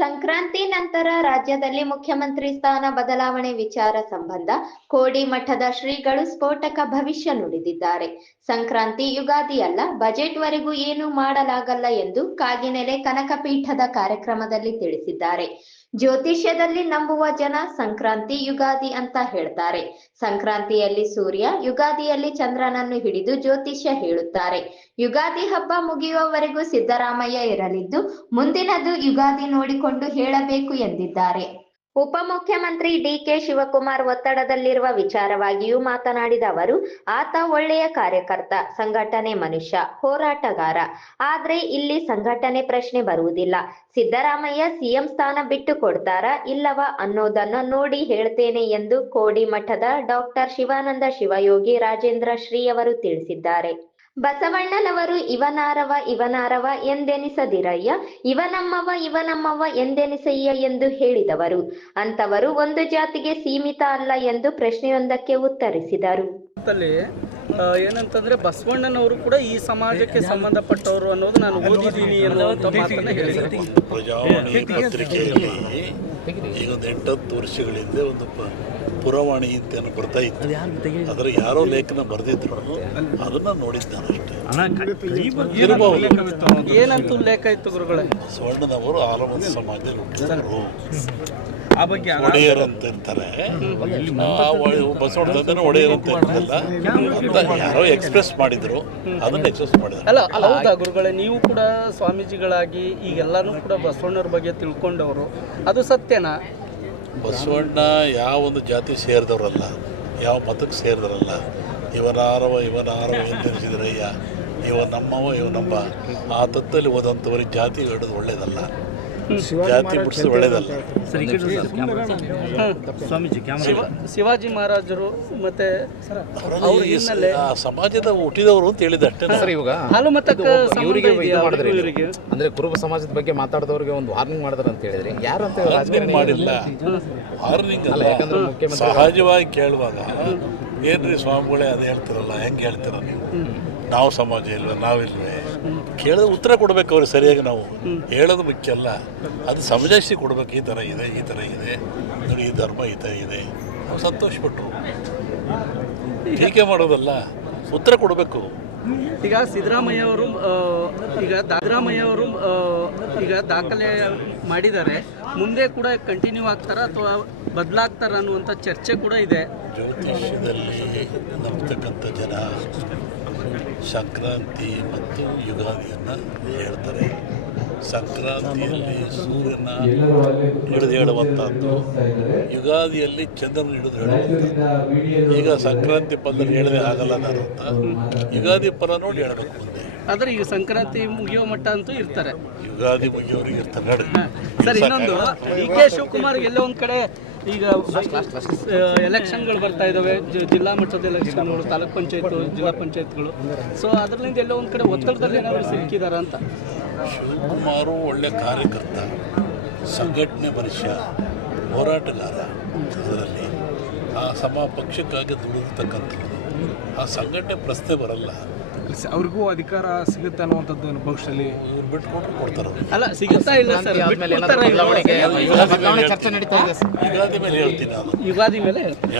ಸಂಕ್ರಾಂತಿ ನಂತರ ರಾಜ್ಯದಲ್ಲಿ ಮುಖ್ಯಮಂತ್ರಿ ಸ್ಥಾನ ಬದಲಾವಣೆ ವಿಚಾರ ಸಂಬಂಧ ಕೋಡಿ ಮಠದ ಶ್ರೀಗಳು ಸ್ಫೋಟಕ ಭವಿಷ್ಯ ನುಡಿದಿದ್ದಾರೆ. ಸಂಕ್ರಾಂತಿ ಯುಗಾದಿ ಅಲ್ಲ, ಬಜೆಟ್ವರೆಗೂ ಏನೂ ಮಾಡಲಾಗಲ್ಲ ಎಂದು ಕಾಗಿನೆಲೆ ಕನಕಪೀಠದ ಕಾರ್ಯಕ್ರಮದಲ್ಲಿ ತಿಳಿಸಿದ್ದಾರೆ. ಜ್ಯೋತಿಷ್ಯದಲ್ಲಿ ನಂಬುವ ಜನ ಸಂಕ್ರಾಂತಿ ಯುಗಾದಿ ಅಂತ ಹೇಳ್ತಾರೆ. ಸಂಕ್ರಾಂತಿಯಲ್ಲಿ ಸೂರ್ಯ, ಯುಗಾದಿಯಲ್ಲಿ ಚಂದ್ರನನ್ನು ಹಿಡಿದು ಜ್ಯೋತಿಷ್ಯ ಹೇಳುತ್ತಾರೆ. ಯುಗಾದಿ ಹಬ್ಬ ಮುಗಿಯುವವರೆಗೂ ಸಿದ್ದರಾಮಯ್ಯ ಇರಲಿದ್ದು, ಮುಂದಿನದು ಯುಗಾದಿ ನೋಡಿಕೊಂಡು ಹೇಳಬೇಕು ಎಂದಿದ್ದಾರೆ. ಉಪಮುಖ್ಯಮಂತ್ರಿ ಡಿಕೆ ಶಿವಕುಮಾರ್ ಒತ್ತಡದಲ್ಲಿರುವ ವಿಚಾರವಾಗಿಯೂ ಮಾತನಾಡಿದ ಅವರು, ಆತ ಒಳ್ಳೆಯ ಕಾರ್ಯಕರ್ತ, ಸಂಘಟನೆ ಮನುಷ್ಯ, ಹೋರಾಟಗಾರ. ಆದ್ರೆ ಇಲ್ಲಿ ಸಂಘಟನೆ ಪ್ರಶ್ನೆ ಬರುವುದಿಲ್ಲ. ಸಿದ್ದರಾಮಯ್ಯ ಸಿಎಂ ಸ್ಥಾನ ಬಿಟ್ಟು ಕೊಡ್ತಾರಾ ಇಲ್ಲವಾ ಅನ್ನೋದನ್ನು ನೋಡಿ ಹೇಳ್ತೇನೆ ಎಂದು ಕೋಡಿ ಮಠದ ಡಾಕ್ಟರ್ ಶಿವಾನಂದ ಶಿವಯೋಗಿ ರಾಜೇಂದ್ರ ಶ್ರೀ ಅವರು ತಿಳಿಸಿದ್ದಾರೆ. ಬಸವಣ್ಣನವರು ಇವನಾರವ ಎಂದೆನಿಸದಿರಯ್ಯ, ಇವನಮ್ಮವ ಎಂದೆನಿಸಯ್ಯ ಎಂದು ಹೇಳಿದವರು. ಅಂತವರು ಒಂದು ಜಾತಿಗೆ ಸೀಮಿತ ಅಲ್ಲ ಎಂದು ಪ್ರಶ್ನೆಯೊಂದಕ್ಕೆ ಉತ್ತರಿಸಿದರು. ಏನಂತಂದ್ರೆ ಬಸವಣ್ಣನವರು ಕೂಡ ಈ ಸಮಾಜಕ್ಕೆ ಸಂಬಂಧಪಟ್ಟವರು ಅನ್ನೋದು ನಾನು ಓದಿದ್ದೀನಿ ಅನ್ನುವಂಥ ಮಾತನ್ನ ಹೇಳಿದ್ದಾರೆ. ಪ್ರಜಾವಾಣಿ ಪತ್ರಿಕೆಯಲ್ಲಿ ಈಗ ಒಂದು 8-10 ವರ್ಷಗಳಿಂದ ಒಂದು ಪುರವಾಣಿ ಅಂತ ಬರ್ತಾ ಇತ್ತು. ಅದರ ಯಾರೋ ಲೇಖನ ಬರೆದಿದ್ರು, ಅದನ್ನ ನೋಡಿದ್ದಾನೆ ಅಷ್ಟೇ. ಏನಂತ ಲೇಖ ಇತ್ತು ಗುರುಗಳೇ? ಬಸವಣ್ಣನವರು ಆಲವದ ಸಮಾಜದಲ್ಲಿ ಹುಟ್ಟಿದ್ರು, ಒಡೆಯರ್ ಅಂತ ಇರ್ತಾರೆ. ಬಸವಣ್ಣ ತಂದೆನೂ ಒಡೆಯರ್ ಅಂತ ಇರ್ತಲ್ಲ ಅಂತ ಯಾರೋ ಎಕ್ಸ್ಪ್ರೆಸ್ ಮಾಡಿದ್ರು, ಅದನ್ನ ಎಕ್ಸ್ಪ್ರೆಸ್ ಮಾಡಿದ್ರು. ಅಲ್ಲ ಹೌದಾ ಗುರುಗಳೇ, ನೀವು ಕೂಡ ಸ್ವಾಮೀಜಿಗಳಾಗಿ ಈಗೆಲ್ಲಾನು ಕೂಡ ಬಸವಣ್ಣವ್ರ ಬಗ್ಗೆ ತಿಳ್ಕೊಂಡವರು, ಅದು ಸತ್ಯನಾ? ಬಸವಣ್ಣ ಯಾವ ಒಂದು ಜಾತಿ ಸೇರಿದವರಲ್ಲ, ಯಾವ ಮತಕ್ಕೆ ಸೇರಿದವರಲ್ಲ. ಇವನಾರವ ಎಂದೆನಿಸಿದ್ರಯ್ಯ, ಇವ ನಮ್ಮವ ಇವ ನಮ್ಮ ಆ ತತ್ತಲ್ಲಿ ಹೋದಂಥವ್ರಿಗೆ ಜಾತಿ ಹೇಳೋದು ಒಳ್ಳೇದಲ್ಲ, ಜಾತಿ ಬಿಡಿಸೋದು ಒಳ್ಳೇದಲ್ಲ. ಶಿವಾಜಿ ಮಹಾರಾಜರು ಮತ್ತೆ ಆ ಸಮಾಜದ ಹುಟ್ಟಿದವರು ಅಂತ ಹೇಳಿದ ಅಷ್ಟೇ. ಅಂದ್ರೆ ಕುರುಬ ಸಮಾಜದ ಬಗ್ಗೆ ಮಾತಾಡಿದವ್ರಿಗೆ ಒಂದು ವಾರ್ನಿಂಗ್ ಮಾಡಿದ್ರ ಅಂತ ಹೇಳಿದ್ರಿ, ಯಾರು ಅಂತ ಮಾಡಿಲ್ಲ. ವಾರ್ನಿಂಗ್ ಅಲ್ಲ, ಸಹಜವಾಗಿ ಕೇಳುವಾಗ ಏನ್ರಿ ಸ್ವಾಮಿಗಳೇ ಅದು ಹೇಳ್ತಿರಲ್ಲ, ಹೆಂಗೆ ಹೇಳ್ತೀರ ನೀವು? ನಾವು ಸಮಾಜ ಇಲ್ವೇ, ನಾವಿಲ್ವೇ? ಕೇಳಿದ್ರೆ ಉತ್ತರ ಕೊಡ್ಬೇಕು ಅವ್ರಿಗೆ ಸರಿಯಾಗಿ. ನಾವು ಹೇಳೋದು ಮುಖ್ಯ ಅಲ್ಲ, ಅದು ಸಮಜಾಯಿಸಿ ಕೊಡ್ಬೇಕು. ಈ ಥರ ಇದೆ, ಈ ಥರ ಇದೆ ನೋಡಿ, ಈ ಧರ್ಮ ಈ ಥರ ಇದೆ. ನಾವು ಸಂತೋಷಪಟ್ಟರು, ಟೀಕೆ ಮಾಡೋದಲ್ಲ, ಉತ್ತರ ಕೊಡಬೇಕು. ಈಗ ಸಿದ್ದರಾಮಯ್ಯ ಅವರು ಈಗ ದಾಖಲೆ ಮಾಡಿದ್ದಾರೆ, ಮುಂದೆ ಕೂಡ ಕಂಟಿನ್ಯೂ ಆಗ್ತಾರಾ ಅಥವಾ ಬದಲಾಗ್ತಾರ ಅನ್ನುವಂಥ ಚರ್ಚೆ ಕೂಡ ಇದೆ. ಜ್ಯೋತಿಷ್ಯದಲ್ಲಿ ನಂಬತಕ್ಕಂಥ ಜನ ಸಂಕ್ರಾಂತಿ ಮತ್ತು ಯುಗಾದಿಯನ್ನು ಹೇಳ್ತಾರೆ. ಸಂಕ್ರಾಂತಿಯಲ್ಲಿ ಸೂರ್ಯನ ಹಿಡಿದು ಹೇಳುವಂಥದ್ದು, ಯುಗಾದಿಯಲ್ಲಿ ಚಂದ್ರನ ಹಿಡಿದು ಹೇಳುವಂಥದ್ದು. ಈಗ ಸಂಕ್ರಾಂತಿ ಪದ ಹೇಳದೆ ಆಗಲ್ಲ ನಾನು ಅಂತ ಯುಗಾದಿ ಪದ ನೋಡಿ ಹೇಳಬೇಕು ಮುಂದೆ. ಆದರೆ ಈಗ ಸಂಕ್ರಾಂತಿ ಮುಗಿಯೋ ಮಟ್ಟ ಅಂತೂ ಇರ್ತಾರೆ, ಯುಗಾದಿ ಮುಗಿಯೋರಿಗೆ ಇರ್ತಾರೆ ನೋಡಿ. ಸರ್, ಇನ್ನೊಂದು ಡಿಕೆ ಶಿವಕುಮಾರ್ ಎಲ್ಲೋ ಒಂದು ಕಡೆ ಈಗ ಎಲೆಕ್ಷನ್ಗಳು ಬರ್ತಾ ಇದ್ದಾವೆ, ಜಿಲ್ಲಾ ಮಟ್ಟದ ಎಲೆಕ್ಷನ್ಗಳು, ತಾಲೂಕ್ ಪಂಚಾಯತ್, ಜಿಲ್ಲಾ ಪಂಚಾಯತ್ಗಳು. ಸೊ ಅದರಿಂದ ಎಲ್ಲೋ ಒಂದು ಕಡೆ ಒತ್ತಡದಲ್ಲಿ ಏನಾದರೂ ಸಿಕ್ಕಿದಾರ ಅಂತ? ಶಿವಕುಮಾರು ಒಳ್ಳೆ ಕಾರ್ಯಕರ್ತ, ಸಂಘಟನೆ ಮನುಷ್ಯ, ಹೋರಾಟಗಾರ. ಅದರಲ್ಲಿ ಆ ಪಕ್ಷಕ್ಕಾಗಿ ದುಡಿದಿರ್ತಕ್ಕಂಥದ್ದು, ಆ ಸಂಘಟನೆ ಪ್ರಶ್ನೆ ಬರಲ್ಲ. ಅವ್ರಿಗೂ ಅಧಿಕಾರ ಸಿಗುತ್ತೆ ಅನ್ನುವಂಥದ್ದು ಭವಿಷ್ಯದಲ್ಲಿ ಇವ್ರು ಬಿಟ್ಕೊಟ್ರು ಕೊಡ್ತಾರೆ. ಅಲ್ಲ, ಸಿಗುತ್ತಾ ಇಲ್ಲ ಸರ್? ಚರ್ಚೆ ನಡೀತಾ ಇದೆ. ಯುಗಾದಿ ಮೇಲೆ ಹೇಳ್ತೀನಿ, ನಾನು ಯುಗಾದಿ ಮೇಲೆ ಹೇಳ್ತೀನಿ.